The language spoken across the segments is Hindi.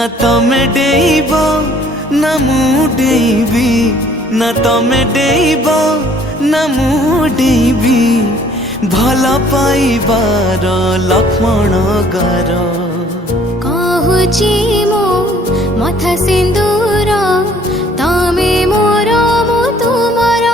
ना तमे डेइब ना मु डेइबी ना तमे डेइब ना मु डेइबी भल पाइबार लक्ष्मण गार कहूची मो मथा सिंदूर तमे मोर मु तुमर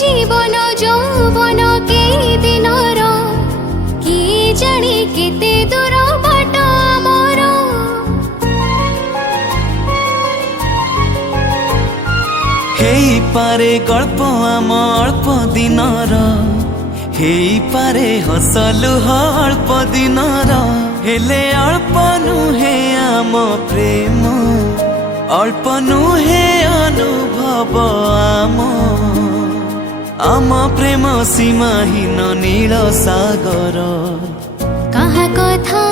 जीवन जौवन के दिनर कि जानी केते दूर बाट मोर हेई पारे गल्प आम अल्प दिनर हेई पारे हसलु अल्प दिनर हेले अल्प नुहे आम प्रेम अल्प नुहे अनुभव आम प्रेम सीमाहीन नील सागर कहा कथा